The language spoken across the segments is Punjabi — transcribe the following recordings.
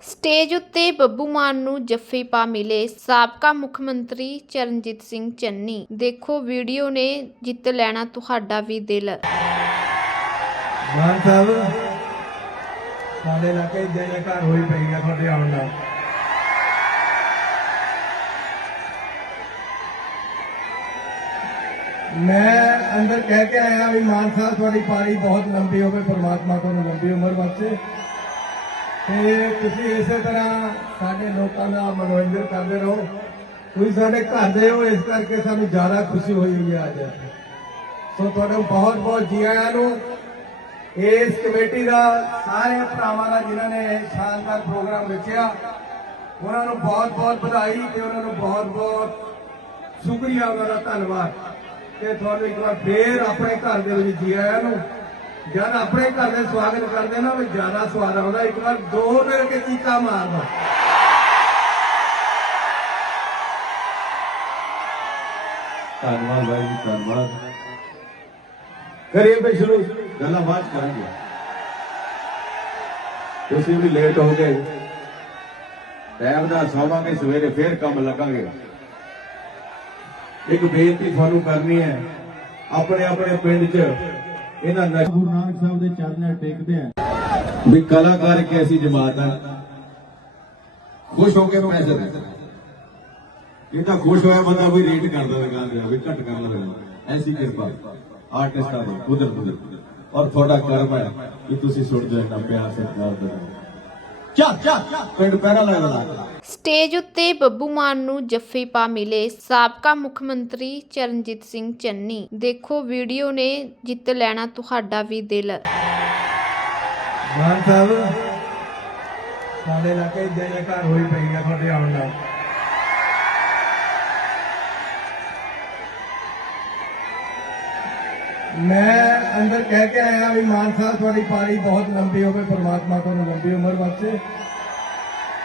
ਸਟੇਜ ਉੱਤੇ ਬੱਬੂ ਮਾਨ ਨੂੰ ਜੱਫੀ ਪਾ ਮਿਲੇ ਸਾਬਕਾ ਮੁੱਖ ਮੰਤਰੀ ਚਰਨਜੀਤ ਸਿੰਘ ਚੰਨੀ। ਦੇਖੋ ਵੀਡੀਓ ਨੇ ਜਿੱਤ ਲੈਣਾ ਤੁਹਾਡਾ ਵੀ ਦਿਲ। ਮਾਨ ਸਾਹਿਬ, ਸਾਡੇ ਇਲਾਕੇ ਜੈ ਜੈਕਾਰ ਹੋਈ ਪਈ ਆ ਤੁਹਾਡੇ ਆਉਣ ਨਾਲ। ਮੈਂ ਅੰਦਰ ਕਹਿ ਕੇ ਆਇਆ ਵੀ ਮਾਨ ਸਾਹਿਬ, ਤੁਹਾਡੀ ਪਾਰੀ ਬਹੁਤ ਲੰਬੀ ਹੋਵੇ, ਪ੍ਰਮਾਤਮਾ ਤੁਹਾਨੂੰ ਲੰਬੀ ਉਮਰ ਬਖਸ਼ੇ। ਤੇ ਤੁਸੀਂ ਇਸੇ ਤਰ੍ਹਾਂ ਸਾਡੇ ਲੋਕਾਂ ਦਾ ਮਨੋਰੰਜਨ ਕਰਦੇ ਰਹੋ। ਤੁਸੀਂ ਸਾਡੇ ਘਰ ਦੇ ਹੋ, ਇਸ ਕਰਕੇ ਸਾਨੂੰ ਜ਼ਿਆਦਾ ਖੁਸ਼ੀ ਹੋਈ ਹੋਈ ਹੈ ਅੱਜ। ਸੋ ਤੁਹਾਡਾ ਬਹੁਤ ਬਹੁਤ ਜੀ ਆਇਆਂ ਨੂੰ, ਇਸ ਕਮੇਟੀ ਦਾ ਸਾਰੇ ਭਰਾਵਾਂ ਦਾ ਜਿਨ੍ਹਾਂ ਨੇ ਸ਼ਾਨਦਾਰ ਪ੍ਰੋਗਰਾਮ ਰਚਿਆ, ਉਹਨਾਂ ਨੂੰ ਬਹੁਤ ਬਹੁਤ ਵਧਾਈ ਤੇ ਉਹਨਾਂ ਨੂੰ ਬਹੁਤ ਬਹੁਤ ਸ਼ੁਕਰੀਆ, ਉਹਨਾਂ ਦਾ ਧੰਨਵਾਦ। ਤੇ ਤੁਹਾਨੂੰ ਇੱਕ ਵਾਰ ਫੇਰ ਆਪਣੇ ਘਰ ਦੇ ਵਿੱਚ ਜੀ ਆਇਆਂ ਨੂੰ ਜਦ ਆਪਣੇ ਘਰ ਦੇ ਸਵਾਗਤ ਕਰਦੇ ਨਾ ਉਹ ਜ਼ਿਆਦਾ ਸਵਾਦ ਆਉਂਦਾ। ਇੱਕ ਵਾਰ ਦੋ ਮਿਲ ਕੇ ਚੀਕਾ ਮਾਰਦਾ। ਧੰਨਵਾਦ ਭਾਈ ਧੰਨਵਾਦ। ਕਰੀਏ ਬਈ ਸ਼ੁਰੂ। ਗੱਲਾਂ ਬਾਤ ਕਰਾਂਗੇ। ਤੁਸੀਂ ਵੀ ਲੇਟ ਹੋ ਗਏ। ਟਾਈਮ ਦਾ ਸੌਵਾਂਗੇ, ਸਵੇਰੇ ਫੇਰ ਕੰਮ ਲੱਗਾਂਗੇ। ਇੱਕ ਬੇਨਤੀ ਤੁਹਾਨੂੰ ਕਰਨੀ ਹੈ ਆਪਣੇ ਆਪਣੇ ਪਿੰਡ 'ਚ ਇਹਨਾਂ ਨਸ਼ਾ ਗੁਰੂ ਨਾਨਕ ਸਾਹਿਬ ਦੇ ਚਰਨਾਂ ਟੇਕਦੇ ਆ। ਵੀ ਕਲਾਕਾਰ ਇੱਕ ਐਸੀ ਜਮਾਤ ਹੈ ਖੁਸ਼ ਹੋ ਕੇ ਪੈਸੇ ਦੇ ਇਹ ਤਾਂ ਖੁਸ਼ ਹੋਇਆ ਬੰਦਾ ਕੋਈ ਰੇਟ ਕਰਦਾ ਦੁਕਾਨ ਤੇ ਵੀ ਘੱਟ ਕਰ ਲਵੇ ਐਸੀ ਕਿਰਪਾ। ਆਰਟਿਸਟਾਂ ਦੀ ਕੁਦਰਤ ਦੀ। ਔਰ ਤੁਹਾਡਾ ਕਰਮ ਹੈ ਕਿ ਤੁਸੀਂ ਸੁਣ ਜਾਓ ਇੰਨਾ ਪਿਆਰ ਸਤਿਕਾਰ ਦੇ ਕਿਆ ਕਿਆ ਪਿੰਡ ਪਹਿਰਾ ਲੱਗਦਾ ਸਟੇਜ ਉੱਤੇ ਬੱਬੂ ਮਾਨ ਨੂੰ ਜੱਫੀ ਪਾ ਮਿਲੇ ਸਾਬਕਾ ਮੁੱਖ ਮੰਤਰੀ ਚਰਨਜੀਤ ਸਿੰਘ ਚੰਨੀ। ਦੇਖੋ ਵੀਡੀਓ ਨੇ ਜਿੱਤ ਲੈਣਾ ਤੁਹਾਡਾ ਵੀ ਦਿਲ। ਮਾਨ ਸਾਹਿਬ ਸਾਡੇ ਇਲਾਕੇ ਜੈ ਜੈਕਾਰ ਹੋਈ ਪਈ ਆ ਤੁਹਾਡੇ ਆਉਣ ਨਾਲ। ਮੈਂ ਅੰਦਰ ਕਹਿ ਕੇ ਆਇਆ ਵੀ ਮਾਨ ਸਾਹਿਬ, ਤੁਹਾਡੀ ਪਾਰੀ ਬਹੁਤ ਲੰਬੀ ਹੋਵੇ ਪਰਮਾਤਮਾ ਤੁਹਾਨੂੰ ਲੰਬੀ ਉਮਰ ਬਖਸ਼ੇ।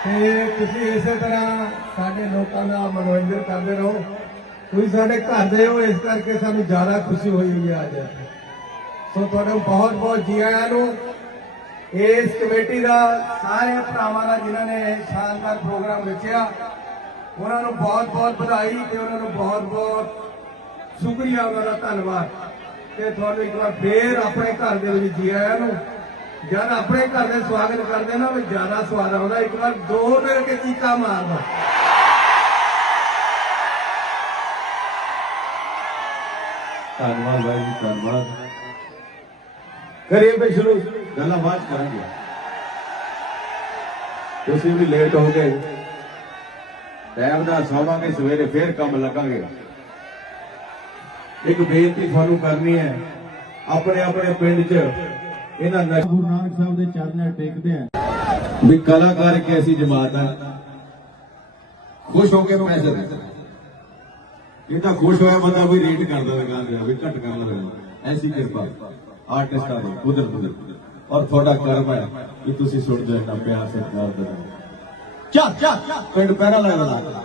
ਤੇ ਤੁਸੀਂ ਇਸੇ ਤਰ੍ਹਾਂ ਸਾਡੇ ਲੋਕਾਂ ਦਾ ਮਨੋਰੰਜਨ ਕਰਦੇ ਰਹੋ। ਤੁਸੀਂ ਸਾਡੇ ਘਰ ਦੇ ਹੋ, ਇਸ ਕਰਕੇ ਸਾਨੂੰ ਜ਼ਿਆਦਾ ਖੁਸ਼ੀ ਹੋਈ ਹੋਈ ਹੈ ਅੱਜ। ਸੋ ਤੁਹਾਡਾ ਬਹੁਤ ਬਹੁਤ ਜੀ ਆਇਆਂ ਨੂੰ, ਇਸ ਕਮੇਟੀ ਦਾ ਸਾਰੇ ਭਰਾਵਾਂ ਦਾ ਜਿਨ੍ਹਾਂ ਨੇ ਸ਼ਾਨਦਾਰ ਪ੍ਰੋਗਰਾਮ ਰਚਿਆ, ਉਹਨਾਂ ਨੂੰ ਬਹੁਤ ਬਹੁਤ ਵਧਾਈ ਤੇ ਉਹਨਾਂ ਨੂੰ ਬਹੁਤ ਬਹੁਤ ਸ਼ੁਕਰੀਆ, ਉਹਨਾਂ ਦਾ ਧੰਨਵਾਦ। ਤੇ ਤੁਹਾਨੂੰ ਇੱਕ ਵਾਰ ਫੇਰ ਆਪਣੇ ਘਰ ਦੇ ਵਿੱਚ ਜੀ ਆਇਆਂ ਨੂੰ ਜਦ ਆਪਣੇ ਘਰ ਦੇ ਸਵਾਗਤ ਕਰਦੇ ਨਾ ਉਹ ਜ਼ਿਆਦਾ ਸਵਾਦ ਆਉਂਦਾ। ਇੱਕ ਵਾਰ ਦੋ ਮਿਲ ਕੇ ਚੀਕਾ ਮਾਰਦਾ। ਧੰਨਵਾਦ ਭਾਈ ਜੀ ਧੰਨਵਾਦ। ਕਰੀਏ ਬਈ ਸ਼ੁਰੂ। ਗੱਲਾਂ ਬਾਤ ਕਰਾਂਗੇ। ਤੁਸੀਂ ਵੀ ਲੇਟ ਹੋ ਗਏ। ਟਾਈਮ ਦਾ ਸੌਵਾਂਗੇ ਸਵੇਰੇ ਫੇਰ ਕੰਮ ਲੱਗਾਂਗੇ। ਇੱਕ ਬੇਨਤੀ ਤੁਹਾਨੂੰ ਕਰਨੀ ਹੈ। ਆਪਣੇ ਆਪਣੇ ਪਿੰਡ 'ਚ ਇਹਨਾਂ ਗੁਰੂ ਨਾਨਕ ਸਾਹਿਬ ਦੇ ਚਰਨਾਂ ਟੇਕਦੇ ਆ ਵੀ ਕਲਾਕਾਰ ਇੱਕ ਐਸੀ ਜਮਾਤ ਹੈ ਖੁਸ਼ ਹੋ ਕੇ ਪੈਸੇ ਦੇ ਇਹ ਤਾਂ ਖੁਸ਼ ਹੋਇਆ ਬੰਦਾ ਕੋਈ ਰੇਟ ਕਰਦਾ ਦੁਕਾਨ ਤੇ ਵੀ ਘੱਟ ਕਰ ਲਵੇ ਐਸੀ ਕਿਰਪਾ। ਆਰਟਿਸਟਾਂ ਦੀ ਕੁਦਰਤ ਦੀ। ਔਰ ਤੁਹਾਡਾ ਕਰਮ ਹੈ ਕਿ ਤੁਸੀਂ ਸੁਣ ਜਾਓ ਇੰਨਾ ਪਿਆਰ ਸਤਿਕਾਰ ਦੇ ਕਿਆ ਕਿਆ ਪਿੰਡ ਪਹਿਰਾ ਲੱਗਦਾ